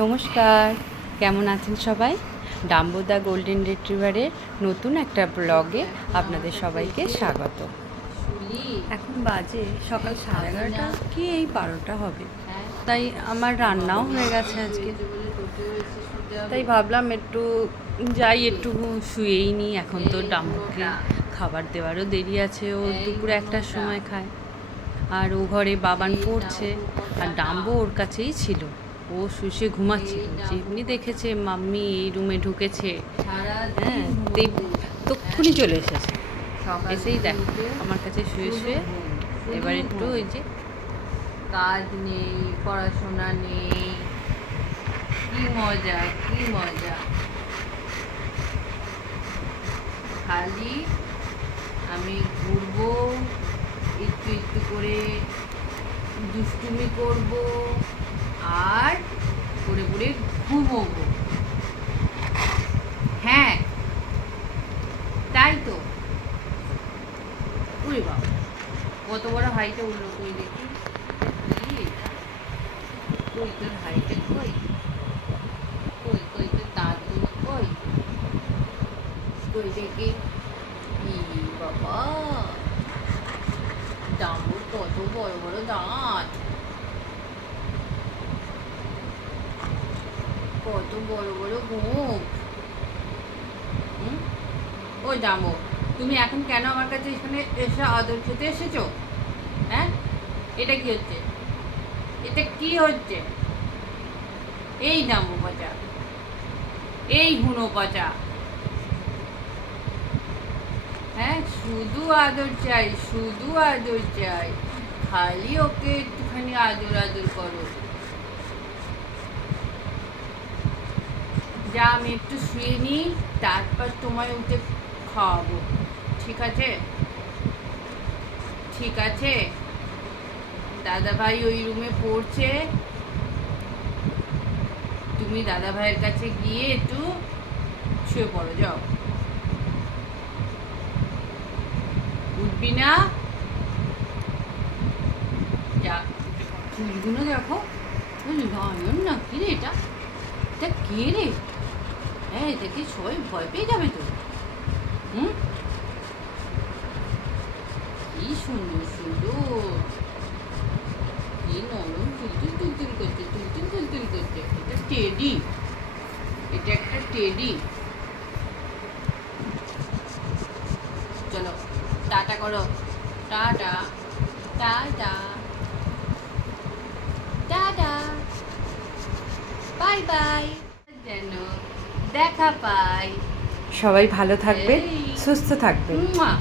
নমস্কার, কেমন আছেন সবাই? ডাম্বো দ্য গোল্ডেন রিট্রিভারের নতুন একটা ব্লগে আপনাদের সবাইকে স্বাগত। এখন বাজে সকাল 11:30 কি এই 12টা হবে, তাই আমার রান্নাও হয়ে গেছে আজকে। তাই ভাবলাম একটু যাই, একটু শুয়েই নিই। এখন তো ডাম্বোকে খাবার দেওয়ারও দেরি আছে, ও দুপুরে 1টার সময় খায়। আর ও ঘরে বাবান পড়ছে, আর ডাম্বো ওর কাছেই ছিল। ও শুষে ঘুমাচ্ছিল, যেমনি দেখেছে মাম্মি এই রুমে ঢুকেছে, হ্যাঁ, তক্ষুনি চলে এসেছে। এসেই দেখ আমার কাছে শুয়ে শুয়ে এবার একটু ওই যে কাজ নেই, পড়াশোনা নেই, কি মজা কি মজা। খালি আমি ঘুরবো, একটু একটু করে দুষ্টুমি করব, আর পড়ে পড়ে ঘুমোবো। হ্যাঁ, তাই তো। উড়ে বাবা, কত বড় হাইটে উঠলো, কই দেখি। কি এটা? কই তোর হাইটে, কই কই কই তোর দাঁতগুলো, কই কই দেখি। ই বাবা, ডাম্বুর কত বড় বড় দাঁত, কত বড় বড় গোঁফ। ও ডাম্বু, তুমি এখন কেন আমার কাছে এখানে এসে আদর খেতে এসেছো? হ্যাঁ, এটা কি হচ্ছে? এটা কি হচ্ছে? এই ডাম্বু পচা, এই হুনো পচা, হ্যাঁ, শুধু আদর চাই, শুধু আদর চাই। খালি ওকে একটুখানি আদর আদর করো। যা, আমি একটু শুয়ে নিই, তারপর তোমায় উঠে খাওয়াবো। ঠিক আছে? ঠিক আছে। দাদা ভাই ওই রুমে পড়ছে, তুমি দাদা ভাইয়ের কাছে গিয়ে একটু শুয়ে পড়ো, যাও। উঠবি না? যা। চুলগুলো দেখো, লায়ন না কি রে এটা? এটা কে রে? হ্যাঁ, এটা কি সবাই ভয় পেয়ে যাবে তো? হুম, কি সুন্দর সুন্দর, কি নরম, তুলতুল তুলতুল করছে, তুলতুল তুলতুল করছে। এটা টেডি, এটা একটা টেডি। চলো, টাটা করো। Tata, tata, tata, bye bye. যেন দেখা পাই। সবাই ভালো থাকবেন, এই, সুস্থ থাকবেন। মুয়া।